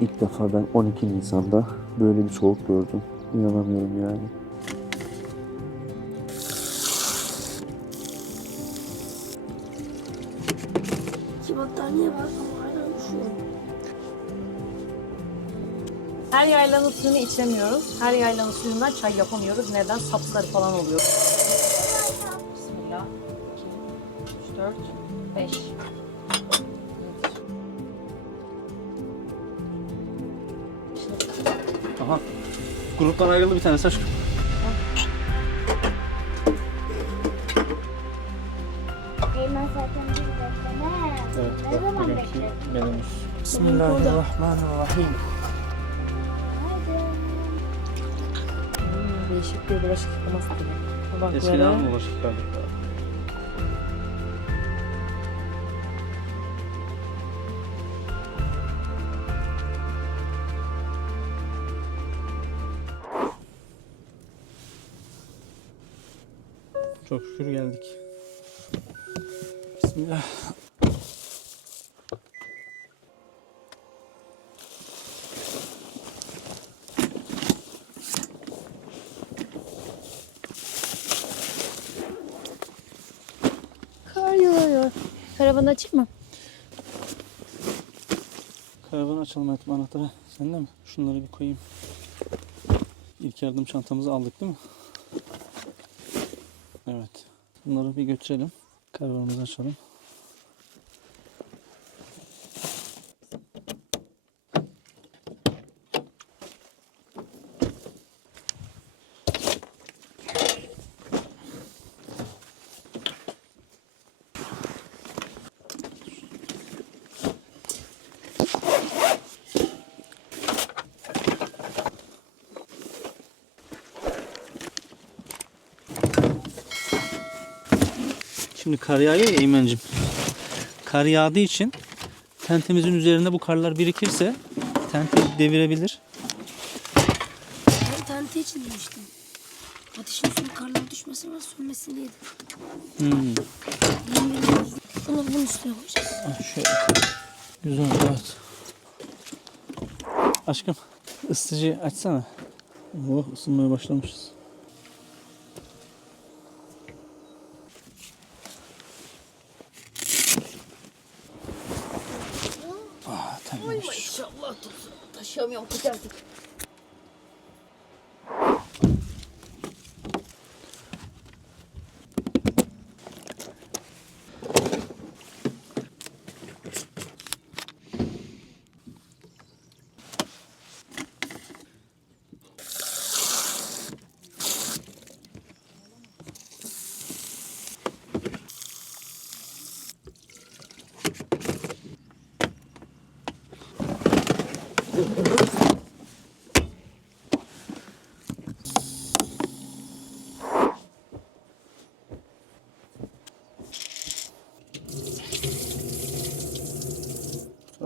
İlk defa ben 12 Nisan'da böyle bir soğuk gördüm. İnanamıyorum yani. İki battaniye var ama hala üşüyorum. Her yaylanın suyunu içemiyoruz. Her yaylanın suyundan çay yapamıyoruz. Neden? Sapsarı falan oluyor. Bismillah. 2, 3, 4, 5. Gruptan ayrıldı bir tanesi aşkım. Eymen zaten bir bekleme. Evet, Ne bak zaman bugünkü bekledin? menümüz. Bismillahirrahmanirrahim. Değişik bir bulaşık yıkama stili. Tabakları. Eskiden mi bulaşık yıkardık? Şükür geldik. Bismillah. Kar yağıyor. Karavanı açayım mı? Karavanı açalım hayatım anahtarı. Sende mi? Şunları bir koyayım. İlk yardım çantamızı aldık değil mi? Evet. Bunları bir götürelim. Karavanımızı açalım. Şimdi kar yağıyor ya Eymen'cim. Kar yağdığı için tentemizin üzerinde bu karlar birikirse tente devirebilir. Ben tente için demiştim. Ateşin üstüne karlar düşmesin ve sönmesin diye. Hmm. Bunu bunun üstüne koyacağız. Ah, Şöyle. Güzel evet. Aşkım ısıtıcıyı açsana. Oh ısınmaya başlamışız. 不叫弟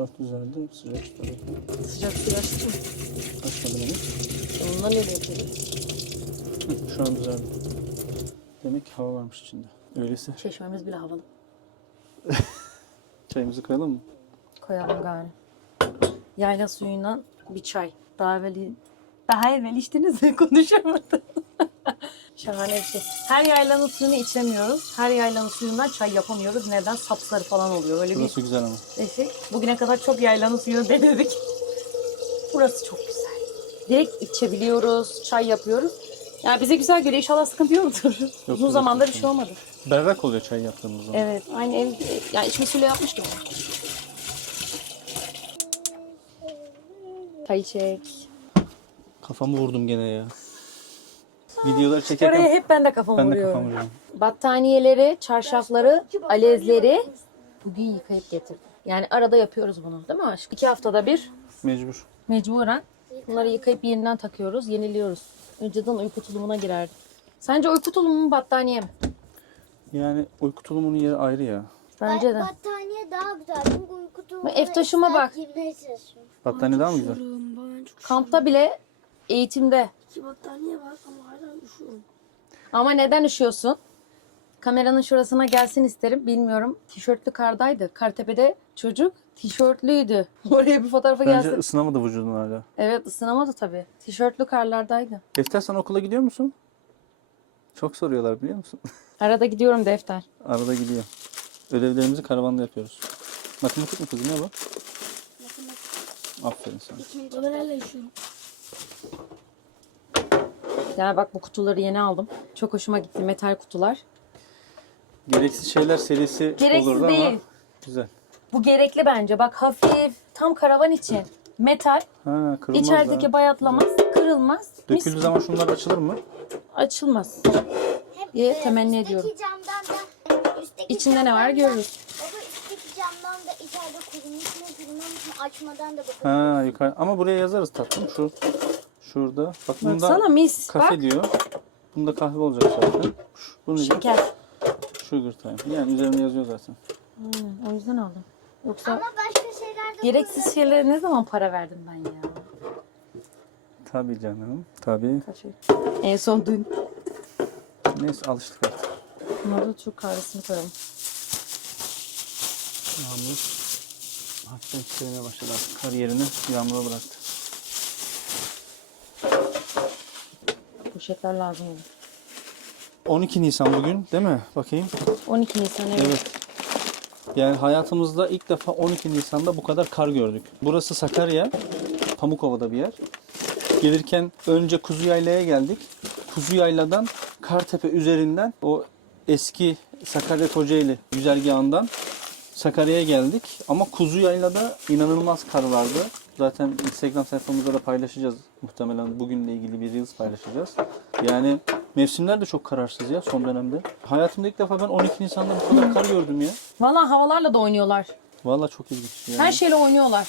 Taraf düzeldi. Sıcak su tarafı. Sıcak su açtım. Açmadı beni. Onunla yapıyoruz? Hı, Şu an düzeldi. Demek ki hava varmış içinde. Öyleyse Çeşmemiz bile havalı. çayımızı koyalım mı? Koyalım gari. Yayla suyundan bir çay. Daha evvel, daha evvel içtiniz mi? Konuşamadım. Şahane bir şey. Her yaylanın suyunu içemiyoruz. Her yaylanın suyundan çay yapamıyoruz. Neden? Sapsarı falan oluyor. Öyle bir Burası güzel ama. Neyse. Bugüne kadar çok yaylanın suyunu denedik. Burası çok güzel. Direkt içebiliyoruz, çay yapıyoruz. Yani bize güzel geliyor. İnşallah sıkıntı yoktur. Uzun yok, zamandır yok. bir şey olmadı. Berrak oluyor çay yaptığımız zaman. Evet. Aynı ev, yani içme suyuyla yapmış gibi. Çay çek. Kafamı vurdum gene ya. Videoları çekerken Oraya hep ben de kafamı ben de vuruyorum. kafamı vuruyorum. Battaniyeleri, çarşafları, alezleri bugün yıkayıp getirdim. Yani arada yapıyoruz bunu değil mi aşk? İki haftada bir Mecbur. mecburen bunları yıkayıp yeniden takıyoruz, yeniliyoruz. Önceden uyku tulumuna girerdi. Sence uyku tulumu mu battaniye mi? Yani uyku tulumunun yeri ayrı ya. Bence de. Battaniye daha güzel. Çünkü uyku tulumuna ev taşıma bak. Battaniye daha mı güzel? Kampta bile eğitimde. İki battaniye var ama hala üşüyorum. Ama neden üşüyorsun? Kameranın şurasına gelsin isterim. Bilmiyorum. Tişörtlü kardaydı. Kartepe'de çocuk tişörtlüydü. Oraya bir fotoğrafa Bence gelsin. ısınamadı vücudun hala. Evet ısınamadı tabii. Tişörtlü karlardaydı. Defter sen okula gidiyor musun? Çok soruyorlar biliyor musun? Arada gidiyorum defter. Arada gidiyor. Ödevlerimizi karavanda yapıyoruz. Matematik mi kızım ne bu? Aferin sana. Kamerayla yaşıyorum. Yani bak bu kutuları yeni aldım. Çok hoşuma gitti. Metal kutular. Gereksiz şeyler serisi Gereksiz olurdu değil. ama güzel. Bu gerekli bence. Bak hafif. Tam karavan için. Metal. Ha kırılmaz içerideki da. bayatlamaz. Kırılmaz. Mis Döküldüğü zaman şunlar açılır mı? açılmaz. Hep diye e, temenni üstteki ediyorum. camdan da üstteki İçinde ne var camdan da- görürüz. Baba üstteki camdan da içeride kurumuş mu kurulmamış mı açmadan da bakabiliriz. Ha yukarı. Ama buraya yazarız tatlım. Şu şurada. Bak bunda Baksana mis. kafe Bak. diyor. Bunda kahve olacak zaten. Şu, bu ne? Şeker. Sugar time. Yani üzerinde yazıyor zaten. Hmm, o yüzden aldım. Yoksa Ama başka şeyler de gereksiz şeylere ne zaman para verdim ben ya? Tabii canım. Tabii. Kaç ay? En son dün. Neyse alıştık artık. Bunları da Türk kahvesini koyalım. Yağmur hafiften yükselmeye başladı artık. Kariyerini yağmura bıraktı. Poşetler lazım olur. 12 Nisan bugün değil mi? Bakayım. 12 Nisan evet. Evet. Yani hayatımızda ilk defa 12 Nisan'da bu kadar kar gördük. Burası Sakarya. Pamukova'da bir yer. Gelirken önce Kuzu Yayla'ya geldik. Kuzu Yayla'dan Kartepe üzerinden o eski Sakarya Kocaeli güzergahından Sakarya'ya geldik. Ama Kuzu Yayla'da inanılmaz kar vardı. Zaten Instagram sayfamızda da paylaşacağız. Muhtemelen bugünle ilgili bir Reels paylaşacağız. Yani mevsimler de çok kararsız ya son dönemde. Hayatımda ilk defa ben 12 Nisan'da bu kadar kar gördüm ya. Valla havalarla da oynuyorlar. Vallahi çok ilginç yani. Her şeyle oynuyorlar.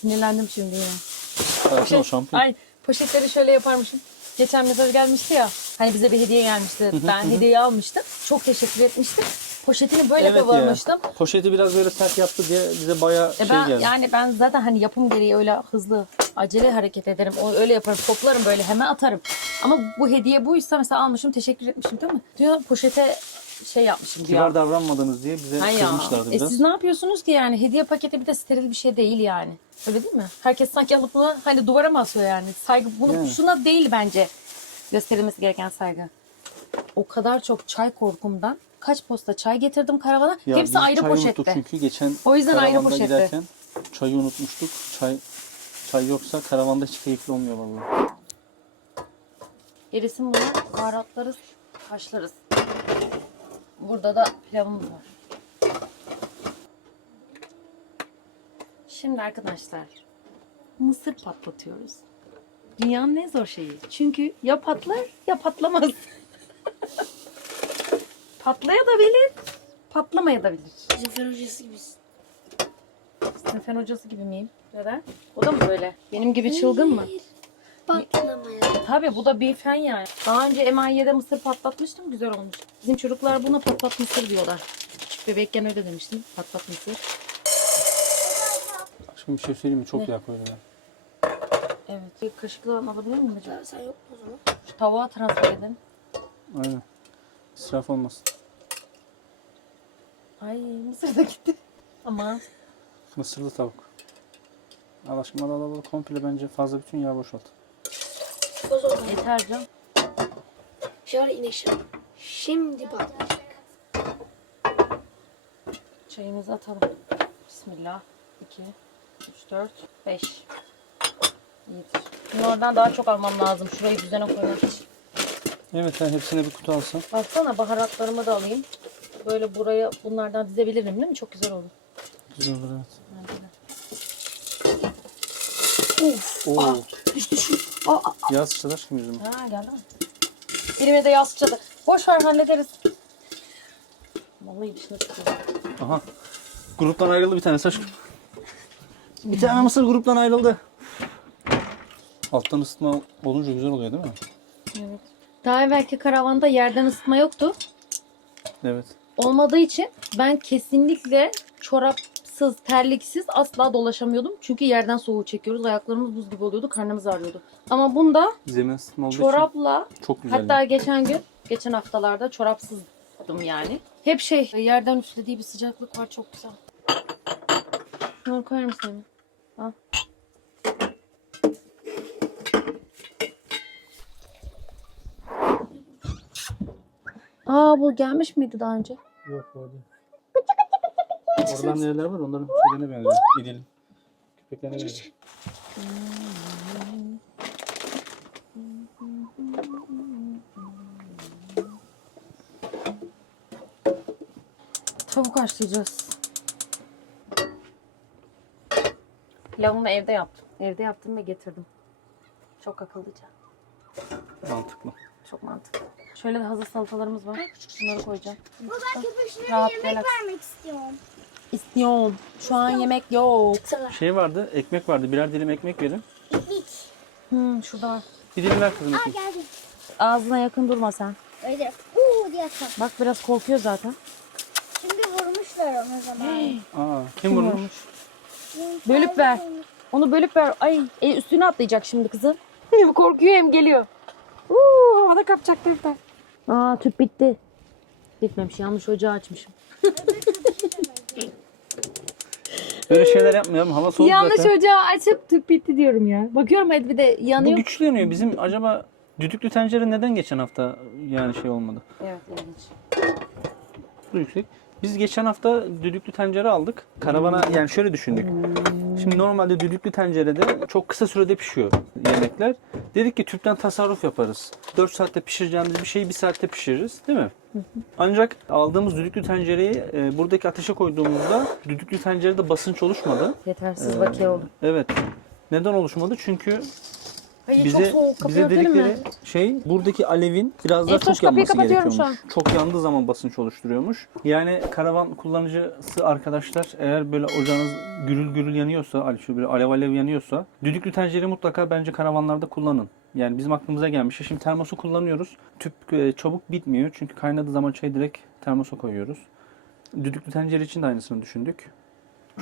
Sinirlendim şimdi yine. Hayatın o şampiyon. Ay poşetleri şöyle yaparmışım. Geçen mesaj gelmişti ya. Hani bize bir hediye gelmişti. Ben hediye almıştım. Çok teşekkür etmiştim. Poşetini böyle Evet kıvırmıştım. ya. Poşeti biraz böyle sert yaptı diye bize bayağı E şey ben geldi. yani ben zaten hani yapım gereği öyle hızlı acele hareket ederim. O öyle yaparım. Toplarım böyle hemen atarım. Ama bu hediye buysa mesela almışım teşekkür etmişim değil mi? Diyor poşete şey yapmışım diyor. Kibar davranmadınız diye bize Hay ya. kızmışlardı E biraz. siz ne yapıyorsunuz ki yani? Hediye paketi bir de steril bir şey değil yani. Öyle değil mi? Herkes sanki alıp bunu hani duvara mı asıyor yani? Saygı bunu Yani. şuna değil bence gösterilmesi gereken saygı. O kadar çok çay korkumdan kaç posta çay getirdim karavana. Ya Hepsi biz ayrı çay unuttuk poşette. çünkü geçen O yüzden ayrı karavanda poşette. giderken çayı unutmuştuk. Çay çay yoksa karavanda hiç keyifli olmuyor vallahi. Gerisi bunu baharatlarız, haşlarız. Burada da pilavımız var. Şimdi arkadaşlar mısır patlatıyoruz. Dünyanın en zor şeyi. Çünkü ya patlar ya patlamaz. Patlaya da bilir, patlamaya da bilir. Fen hocası gibisin. Sen fen hocası gibi miyim? Neden? O da mı böyle? Benim gibi çılgın mı? Patlamaya. Tabii bu da bir fen yani. Daha önce emayiye'de mısır patlatmıştım. Güzel olmuş. Bizim çocuklar buna patlat mısır diyorlar. Küçük bebekken öyle demiştim. Patlat mısır. Şimdi bir şey söyleyeyim mi? Çok Ne? yağ koydu ya. Evet. Bir kaşıkla alabilir miyim acaba? Sen yok o zaman. Şu tavuğa transfer edin. Aynen. İsraf olmasın. Ay mısır da gitti. Ama Mısırlı tavuk. Al aşkım al al al. Komple bence fazla bütün yağ boşalt. O zaman yeter canım. şöyle inek şöyle. Şimdi patlayacak. Çayımızı atalım. Bismillah. 2, 3, 4, 5. Yeter. Bunlardan daha çok almam lazım. Şurayı düzene koymak için. Evet sen hepsine bir kutu alsan. Baksana baharatlarımı da alayım. Böyle buraya bunlardan dizebilirim değil mi? Çok güzel olur. Güzel olur evet. Uf. Oo. Aa, düştü şu. Aa, aa. Yağ sıçradı aşkım yüzüme. Ha geldi mi? Elime de yağ sıçradı. Boş ver hallederiz. Vallahi dışına çıkıyor. Aha. Gruptan ayrıldı bir tanesi aşkım. Bir tane mısır gruptan ayrıldı. Alttan ısıtma olunca güzel oluyor değil mi? Evet. Daha evvelki karavanda yerden ısıtma yoktu. Evet. Olmadığı için ben kesinlikle çorapsız terliksiz asla dolaşamıyordum. Çünkü yerden soğuğu çekiyoruz. Ayaklarımız buz gibi oluyordu. Karnımız ağrıyordu. Ama bunda Zemin ısıtma olduğu çorapla için çok güzel. hatta geçen gün, geçen haftalarda çorapsızdım yani. Hep şey yerden üflediği bir sıcaklık var. Çok güzel. Bunu koyar mısın? Al. Aa bu gelmiş miydi daha önce? Yok orada. Oradan nereler var onların şeylerine benziyor. İdil. Köpeklerine benziyor. Tavuk haşlayacağız. Pilavımı evde yaptım. Evde yaptım ve getirdim. Çok akıllıca. Mantıklı. Çok mantıklı. Şöyle de hazır salatalarımız var. Şunları koyacağım. Baba ben köpüşlere Rahat, yemek relax. vermek istiyorum. İstiyorum. Şu an yemek yok. Şey vardı, ekmek vardı. Birer dilim ekmek verin. Hiç. Hmm, şurada var. Bir dilim ver kızım Aa ekmek. geldi. Ağzına yakın durma sen. Öyle. Uuu diye atar. Bak biraz korkuyor zaten. Çünkü vurmuşlar onu zaman. Aa, kim vurmuş? Bölüp ver. Onu bölüp ver. Ay e, üstüne atlayacak şimdi kızım. Hem korkuyor hem geliyor. Uuu havada kapacak defter. Aa tüp bitti. Bitmemiş yanlış ocağı açmışım. Böyle şeyler yapmayalım. Hava soğuk yanlış zaten. ocağı açıp tüp bitti diyorum ya. Bakıyorum hadi bir de Bu yanıyor. güçlü yanıyor. Bizim acaba düdüklü tencere neden geçen hafta yani şey olmadı? Evet ilginç. Bu yüksek. Biz geçen hafta düdüklü tencere aldık. Karavana yani şöyle düşündük. Şimdi normalde düdüklü tencerede çok kısa sürede pişiyor yemekler. Dedik ki tüpten tasarruf yaparız. 4 saatte pişireceğimiz bir şeyi 1 saatte pişiririz değil mi? Ancak aldığımız düdüklü tencereyi e, buradaki ateşe koyduğumuzda düdüklü tencerede basınç oluşmadı. Yetersiz Ee, bakiye oldu. Evet. Neden oluşmadı? Çünkü Hayır bize çok soğuk. Kapıyı bize örtelim dedikleri mi? şey buradaki alevin biraz daha Efsoş, çok kapıyı yanması kapatıyorum gerekiyormuş. Çok yandığı zaman basınç oluşturuyormuş. Yani karavan kullanıcısı arkadaşlar eğer böyle ocağınız gürül gürül yanıyorsa, hani şu böyle alev alev yanıyorsa düdüklü tencereyi mutlaka bence karavanlarda kullanın. Yani bizim aklımıza gelmiş. Şimdi termosu kullanıyoruz. Tüp e, çabuk bitmiyor. Çünkü kaynadığı zaman çayı direkt termosa koyuyoruz. Düdüklü tencere için de aynısını düşündük.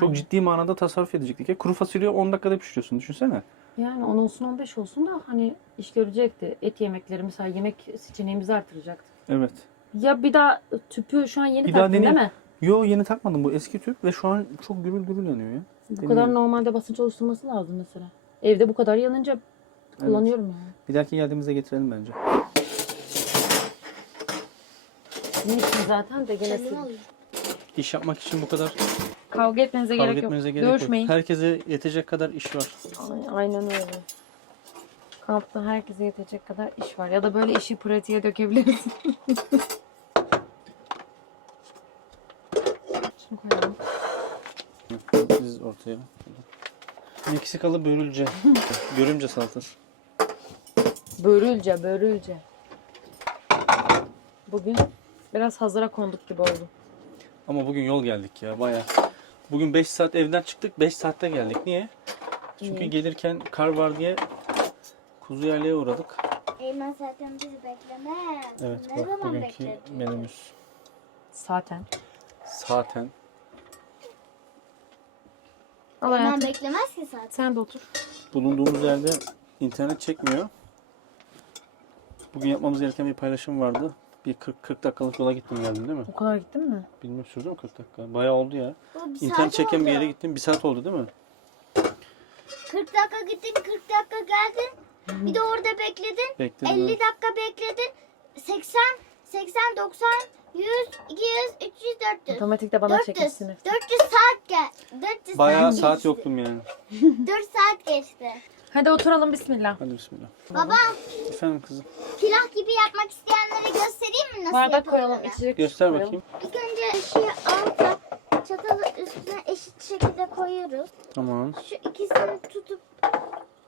Çok ciddi manada tasarruf edecektik. Ya kuru fasulye 10 dakikada pişiriyorsun düşünsene. Yani 10 olsun 15 olsun da hani iş görecekti. Et yemekleri mesela yemek seçeneğimizi artıracaktı. Evet. Ya bir daha tüpü şu an yeni Bir daha taktın değil deneyeyim. mi? Yo yeni takmadım bu eski tüp ve şu an çok gürül gürül yanıyor ya. Bu kadar normalde basınç oluşturması lazım mesela. Evde bu kadar yanınca kullanıyorum yani. Bir dahaki geldiğimizde getirelim bence. Sizin için zaten de gene alayım. İş yapmak için bu kadar Kavga etmenize kavga gerek yok. etmenize gerek yok. Dövüşmeyin. Herkese yetecek kadar iş var. Ay- Aynen öyle. Kampta herkese yetecek kadar iş var. Ya da böyle işi pratiğe dökebiliriz. Şunu koyalım. Siz ortaya. Meksikalı börülce. Görümce salatası. Börülce, börülce. Bugün biraz hazıra konduk gibi oldu. Ama bugün yol geldik ya baya. Bugün 5 saat evden çıktık 5 saatte geldik. Niye? Çünkü Niye? gelirken kar var diye kuzu yerliğe uğradık. Eymen zaten bizi beklemez. Evet ne bak zaman bugünkü bekledi? menümüz. Zaten. Zaten. Al Eymen hayatım. beklemez ki zaten. Sen de otur. Bulunduğumuz yerde internet çekmiyor. Bugün yapmamız gereken bir paylaşım vardı. Bir 40, 40 dakikalık yola gittim geldim değil mi? O kadar gittin mi? Bilmiyorum sürdü mü 40 dakika? Bayağı oldu ya. Bir İnternet saat çeken bir oldu. yere gittim. Bir saat oldu değil mi? 40 dakika gittin 40 dakika geldin. Bir de orada bekledin. Bekledim. 50 evet. dakika bekledin. 80, 80, 90, 100, 200, 300, 400. Otomatikte bana 400, çekmişsin. 400 saat gel. 400 Bayağı saat, saat geçti. yoktum yani. 4 saat geçti. Hadi oturalım bismillah. Hadi bismillah. Baba Efendim kızım. pilav gibi yapmak isteyenlere göstereyim mi nasıl Bardak koyalım, yapıldığını? içecek Göster koyalım. bakayım. İlk önce eşiği alta çatalı üstüne eşit şekilde koyuyoruz. Tamam. Şu ikisini tutup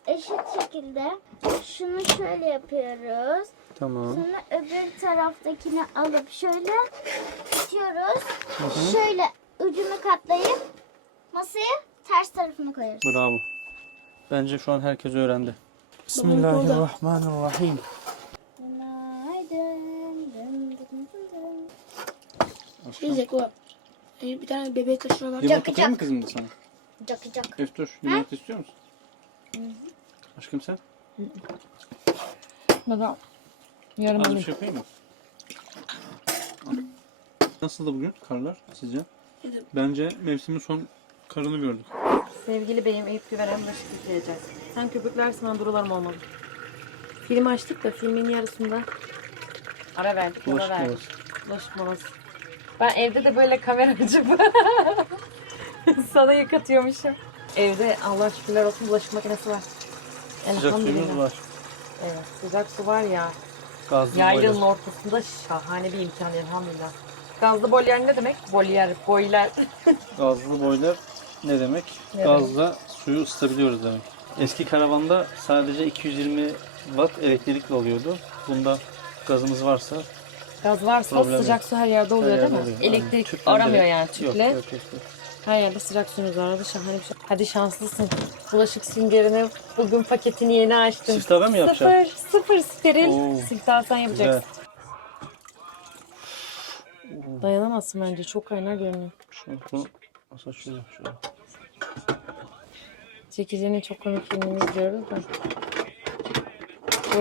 eşit şekilde şunu şöyle yapıyoruz. Tamam. Sonra öbür taraftakini alıp şöyle tutuyoruz. Şöyle ucunu katlayıp masaya ters tarafını koyuyoruz. Bravo. Bence şu an herkes öğrendi. Bismillahirrahmanirrahim. Yiyecek o. E, bir tane bebeği taşıyorlar. Limonata Cak, koyayım mı cak. kızım da sana? Cak cak. Dur. Limonata istiyor musun? Aşkım sen? Baba. Yarım Az bir alayım. şey koyayım mı? Nasıldı bugün karlar sizce? Bence mevsimin son karını gördük. Sevgili beyim Eyüp Güveren bulaşık yıkayacağız. Sen köpüklersin ben durularım olmalı. Film açtık da filmin yarısında ara verdik, mola Bulaşık verdik. molası. Bulaşık molası. Ben evde de böyle kamera açıp sana yıkatıyormuşum. Evde Allah şükürler olsun bulaşık makinesi var. Sıcak suyumuz var. Evet sıcak su var ya. Gazlı Yaylanın boiler. ortasında şahane bir imkan elhamdülillah. Gazlı bolyer ne demek? Bolyer, boiler. Gazlı boiler ne demek? Ne Gazla suyu ısıtabiliyoruz demek. Eski karavanda sadece 220 watt elektrikli oluyordu. Bunda gazımız varsa Gaz varsa Problem sıcak su her yerde oluyor her değil yerde mi? oluyor. Elektrik Tüple aramıyor yani Yok, tüple. yok, yok, yok. Her yerde sıcak suyunuz var. Hadi şahane bir şey. Hadi şanslısın. Bulaşık süngerini bugün paketini yeni açtım. Siftahta mı yapacağım? Sıfır, sıfır steril. Oo. Siftah sen yapacaksın. Güzel. Dayanamazsın bence. Çok kaynar görünüyor. Şu, masa şöyle, şöyle. Çekicinin çok komik filmini izliyoruz da.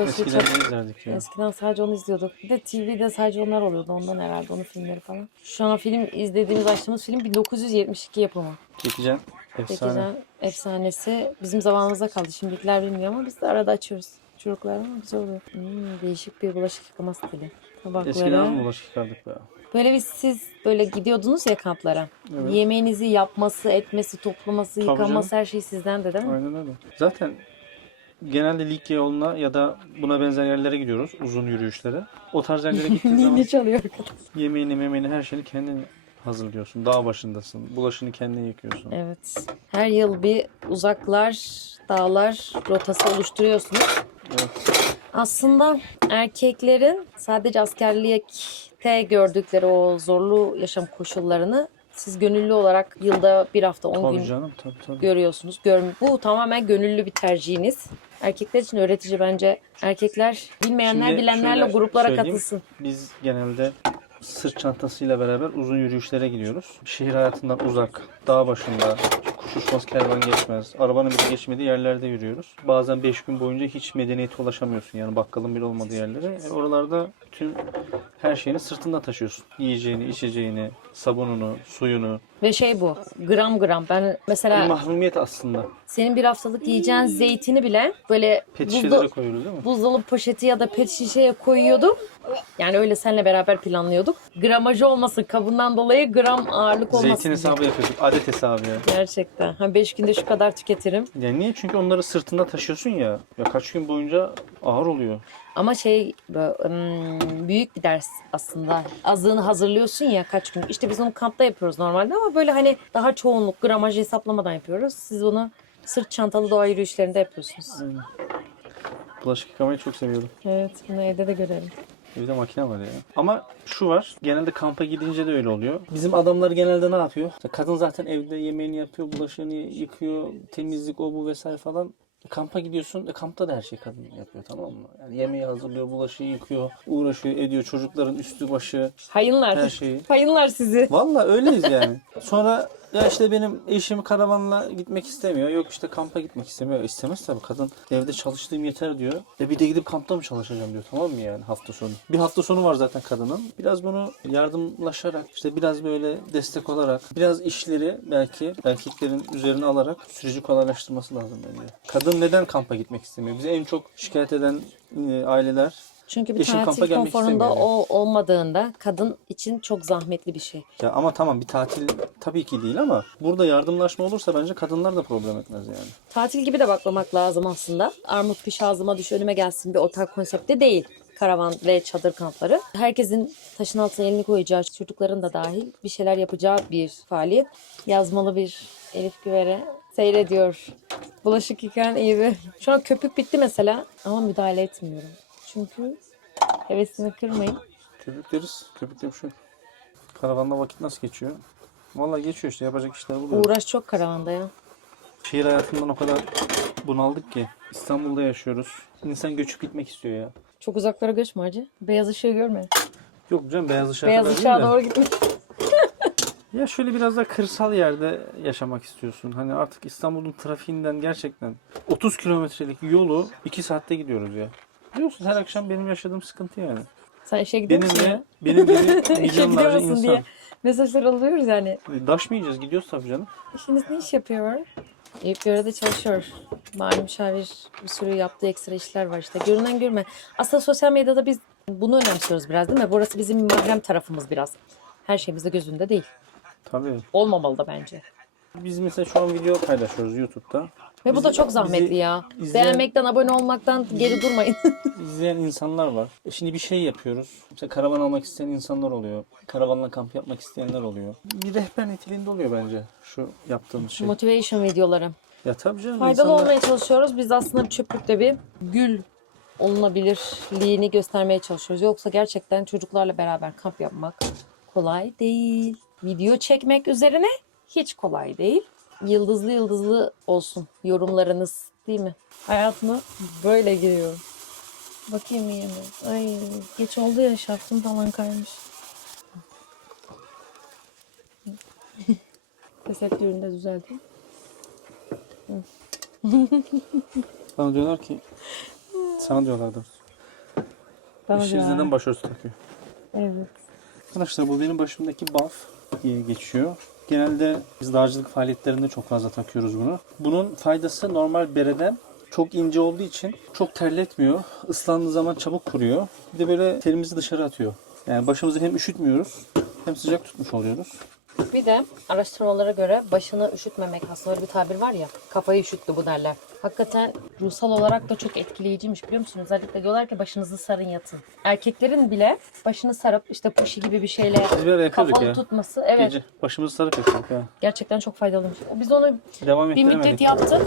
Eskiden çok... ne izlerdik ya? Eskiden sadece onu izliyorduk. Bir de TV'de sadece onlar oluyordu. Ondan herhalde onun filmleri falan. Şu an film izlediğimiz açtığımız film 1972 yapımı. Çekeceğim. Efsane. Çekeceğim efsanesi bizim zamanımızda kaldı. Şimdikiler bilmiyor ama biz de arada açıyoruz. Çocuklar ama güzel oluyor. Hmm, değişik bir bulaşık yıkama stili. Eskiden Tabaklara. mı bulaşık yıkardık be? Böyle biz siz böyle gidiyordunuz ya kamplara. Evet. Yemeğinizi yapması, etmesi, toplaması, Tabii yıkaması her şey sizden de değil mi? Aynen öyle. Zaten genelde Likya yoluna ya da buna benzer yerlere gidiyoruz. Uzun yürüyüşlere. O tarz yerlere gittiğin zaman Ne çalıyor arkadaş? yemeğini, memeğini, her şeyini kendin hazırlıyorsun. Dağ başındasın. Bulaşını kendin yıkıyorsun. Evet. Her yıl bir uzaklar, dağlar rotası oluşturuyorsunuz. Evet. Aslında erkeklerin sadece askerlikte gördükleri o zorlu yaşam koşullarını siz gönüllü olarak yılda bir hafta 10 Tabii gün canım. Tabii tabii. görüyorsunuz. Gör, bu tamamen gönüllü bir tercihiniz. Erkekler için öğretici bence. Erkekler bilmeyenler Şimdi bilenlerle şöyle gruplara söyleyeyim. katılsın. Biz genelde sırt çantasıyla beraber uzun yürüyüşlere gidiyoruz. Şehir hayatından uzak, dağ başında, kuş uçmaz kervan geçmez, arabanın bile geçmediği yerlerde yürüyoruz. Bazen 5 gün boyunca hiç medeniyete ulaşamıyorsun yani bakkalın bile olmadığı yerlere. E, oralarda bütün her şeyini sırtında taşıyorsun. Yiyeceğini, içeceğini, sabununu, suyunu. Ve şey bu gram gram. Ben Bir mesela mahrumiyet aslında. senin bir haftalık yiyeceğin zeytini bile böyle Pet buzda- şişelere koyuyoruz değil mi? buzdolabı poşeti ya da pet şişeye koyuyordum. Yani öyle seninle beraber planlıyorduk. Gramajı olmasın kabından dolayı gram ağırlık olmasın. Zeytin diye. hesabı yapıyorduk. Adet hesabı ya. Gerçekten. Ha 5 günde şu kadar tüketirim. Ya niye? Çünkü onları sırtında taşıyorsun ya. Ya kaç gün boyunca ağır oluyor. Ama şey böyle, ım, büyük bir ders aslında. Azığını hazırlıyorsun ya kaç gün. İşte biz onu kampta yapıyoruz normalde ama böyle hani daha çoğunluk gramaj hesaplamadan yapıyoruz. Siz bunu sırt çantalı doğa yürüyüşlerinde yapıyorsunuz. Bulaşık yıkamayı çok seviyorum. Evet bunu evde de görelim. Evde makine var ya. Ama şu var. Genelde kampa gidince de öyle oluyor. Bizim adamlar genelde ne yapıyor? İşte kadın zaten evde yemeğini yapıyor, bulaşığını yıkıyor, temizlik o bu vesaire falan. Kampa gidiyorsun, e, kampta da her şey kadın yapıyor tamam mı? Yani yemeği hazırlıyor, bulaşığı yıkıyor, uğraşıyor, ediyor. Çocukların üstü başı, Hayınlar. her şeyi. Hayınlar sizi. Valla öyleyiz yani. Sonra ya işte benim eşim karavanla gitmek istemiyor. Yok işte kampa gitmek istemiyor. İstemez tabii. Kadın evde çalıştığım yeter diyor. E bir de gidip kampta mı çalışacağım diyor. Tamam mı yani hafta sonu? Bir hafta sonu var zaten kadının. Biraz bunu yardımlaşarak işte biraz böyle destek olarak biraz işleri belki erkeklerin üzerine alarak süreci kolaylaştırması lazım bence. Kadın neden kampa gitmek istemiyor? Bize en çok şikayet eden e, aileler Çünkü bir kampa tatil gelmek konforunda istemiyor. o olmadığında kadın için çok zahmetli bir şey. Ya ama tamam bir tatil tabii ki değil ama burada yardımlaşma olursa bence kadınlar da problem etmez yani. Tatil gibi de bakmamak lazım aslında. Armut piş ağzıma düş önüme gelsin bir otel konsepti değil. Karavan ve çadır kampları. Herkesin taşın altına elini koyacağı, çocukların da dahil bir şeyler yapacağı bir faaliyet. Yazmalı bir Elif Güver'e seyrediyor. Bulaşık yıkayan iyi bir. Şu an köpük bitti mesela ama müdahale etmiyorum. Çünkü hevesini kırmayın. Köpükleriz. Köpükte bir şey yok. Karavanda vakit nasıl geçiyor? Vallahi geçiyor işte yapacak işler buluyor. Uğraş çok karavanda ya. Şehir hayatından o kadar bunaldık ki. İstanbul'da yaşıyoruz. İnsan göçüp gitmek istiyor ya. Çok uzaklara göçme hacı. Beyaz ışığı görme. Yok canım beyaz ışığa Beyaz ışığa doğru gitme. Ya şöyle biraz da kırsal yerde yaşamak istiyorsun. Hani artık İstanbul'un trafiğinden gerçekten 30 kilometrelik yolu 2 saatte gidiyoruz ya. Biliyorsun her akşam benim yaşadığım sıkıntı yani. Sen işe gidiyor musun Benim ya? benim gibi İşe gidiyor milyonlarca musun insan. diye mesajlar alıyoruz yani. Daş mı yiyeceğiz? Gidiyoruz tabii canım. İşiniz ne iş yapıyor? Eyüp Yörede çalışıyor. Mali müşavir bir sürü yaptığı ekstra işler var işte. Görünen görme. Aslında sosyal medyada biz bunu önemsiyoruz biraz değil mi? Burası bizim mahrem tarafımız biraz. Her şeyimiz de gözünde değil. Tabii. Olmamalı da bence. Biz mesela şu an video paylaşıyoruz YouTube'da. Ve bu da çok zahmetli bizi ya. izleyen- Beğenmekten, abone olmaktan geri durmayın. İzleyen insanlar var. E şimdi bir şey yapıyoruz. Mesela karavan almak isteyen insanlar oluyor. Karavanla kamp yapmak isteyenler oluyor. Bir rehber niteliğinde oluyor bence şu yaptığımız şey. Motivation videoları. Ya tabii canım Faydalı insanlar- olmaya çalışıyoruz. Biz aslında bir çöplükte bir gül olunabilirliğini göstermeye çalışıyoruz. Yoksa gerçekten çocuklarla beraber kamp yapmak kolay değil. Video çekmek üzerine hiç kolay değil. Yıldızlı yıldızlı olsun yorumlarınız değil mi? Hayatıma böyle giriyor. Bakayım iyi mi? Ay geç oldu ya şaftım falan kaymış. Tesettürünü de düzelteyim. Bana diyorlar ki sana diyorlar da. Bana İşiniz diyorlar. neden başörtüsü takıyor? Evet. Arkadaşlar bu benim başımdaki baf diye geçiyor. Genelde biz dağcılık faaliyetlerinde çok fazla takıyoruz bunu. Bunun faydası normal bereden çok ince olduğu için çok terletmiyor. Islandığı zaman çabuk kuruyor. Bir de böyle terimizi dışarı atıyor. Yani başımızı hem üşütmüyoruz hem sıcak tutmuş oluyoruz. Bir de araştırmalara göre başını üşütmemek aslında öyle bir tabir var ya kafayı üşüttü bu derler. Hakikaten ruhsal olarak da çok etkileyiciymiş biliyor musunuz? Özellikle diyorlar ki başınızı sarın yatın. Erkeklerin bile başını sarıp işte puşi gibi bir şeyle Biz bir ara yapıyorduk kafanı ya. tutması evet Gece başımızı sarıp yatıyorduk ya. gerçekten çok faydalıymış. Biz onu Devam bir ettiremedik. müddet yaptık.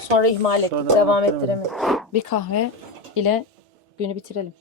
Sonra ihmal ettik. Sonra devam, devam ettiremedik. Bir kahve ile günü bitirelim.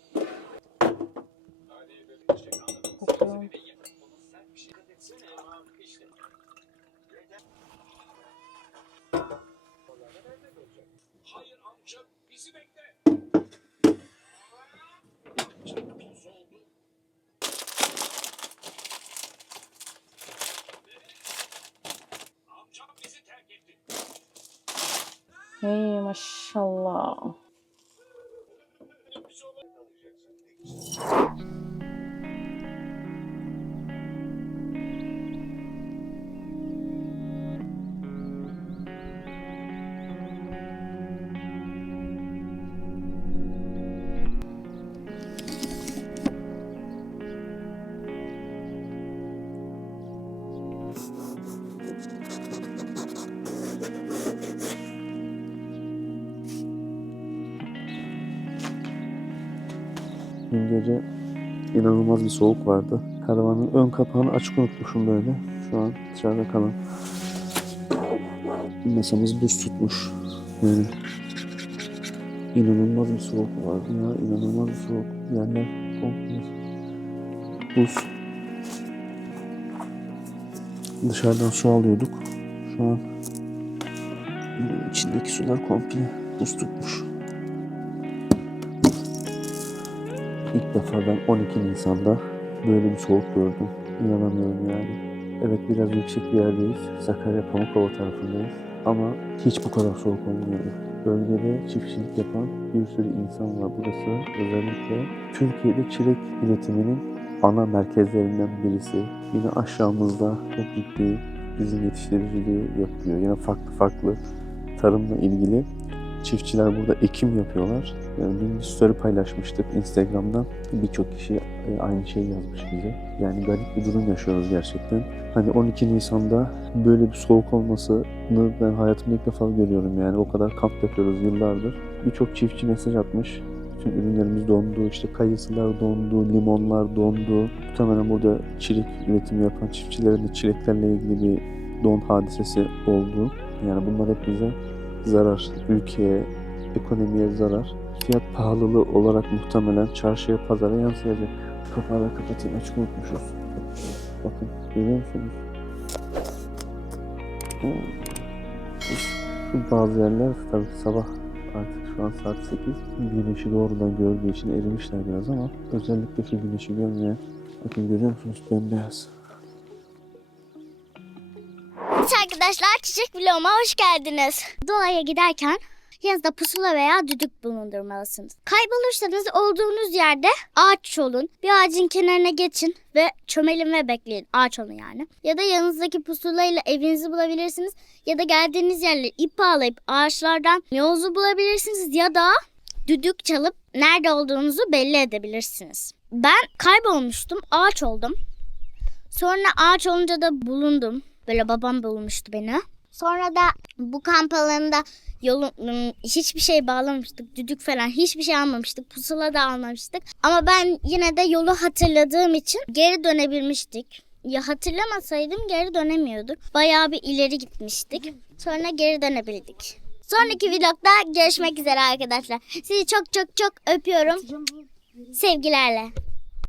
İnanılmaz bir soğuk vardı. Karavanın ön kapağını açık unutmuşum böyle. Şu an dışarıda kalan. Masamız buz tutmuş. Yani inanılmaz bir soğuk vardı ya. İnanılmaz bir soğuk. Yerler komple buz. Dışarıdan su alıyorduk. Şu an içindeki sular komple buz tutmuş. İlk defa ben 12 Nisan'da böyle bir soğuk gördüm. İnanamıyorum yani. Evet biraz yüksek bir yerdeyiz. Sakarya Pamukova tarafındayız. Ama hiç bu kadar soğuk olmuyordu. Bölgede çiftçilik yapan bir sürü insan var. Burası özellikle Türkiye'de çilek üretiminin ana merkezlerinden birisi. Yine aşağımızda çok ciddi üzüm yetiştiriciliği yapıyor. Yine farklı farklı tarımla ilgili çiftçiler burada ekim yapıyorlar. Dün bir story paylaşmıştık Instagram'dan. Birçok kişi e, aynı şeyi yazmış bize. Yani garip bir durum yaşıyoruz gerçekten. Hani 12 Nisan'da böyle bir soğuk olmasını ben hayatımda ilk defa görüyorum. Yani o kadar kamp yapıyoruz yıllardır. Birçok çiftçi mesaj atmış. Bütün ürünlerimiz dondu, işte kayısılar dondu, limonlar dondu. Muhtemelen burada çilek üretimi yapan çiftçilerin de çileklerle ilgili bir don hadisesi oldu. Yani bunlar hep bize zarar, ülkeye, ekonomiye zarar. Fiyat pahalılığı olarak muhtemelen çarşıya, pazara yansıyacak. Kapağı da kapatayım, açık unutmuşuz. Bakın, görüyor musunuz? Şu bazı yerler tabii sabah artık şu an saat 8. Güneşi doğrudan gördüğü için erimişler biraz ama özellikle şu güneşi görmeyen bakın görüyor musunuz bembeyaz. Arkadaşlar Çiçek Vloguma hoş geldiniz. Doğaya giderken yanınızda pusula veya düdük bulundurmalısınız. Kaybolursanız olduğunuz yerde ağaç olun. Bir ağacın kenarına geçin ve çömelin ve bekleyin. Ağaç olun yani. Ya da yanınızdaki pusulayla evinizi bulabilirsiniz. Ya da geldiğiniz yerleri ip bağlayıp ağaçlardan yolunuzu bulabilirsiniz. Ya da düdük çalıp nerede olduğunuzu belli edebilirsiniz. Ben kaybolmuştum, ağaç oldum. Sonra ağaç olunca da bulundum. Böyle babam bulmuştu beni. Sonra da bu kamp alanında yolu, ım, hiçbir şey bağlamamıştık. Düdük falan hiçbir şey almamıştık. Pusula da almamıştık. Ama ben yine de yolu hatırladığım için geri dönebilmiştik. Ya hatırlamasaydım geri dönemiyorduk. Bayağı bir ileri gitmiştik. Sonra geri dönebildik. Sonraki vlogda görüşmek üzere arkadaşlar. Sizi çok çok çok öpüyorum. Sevgilerle.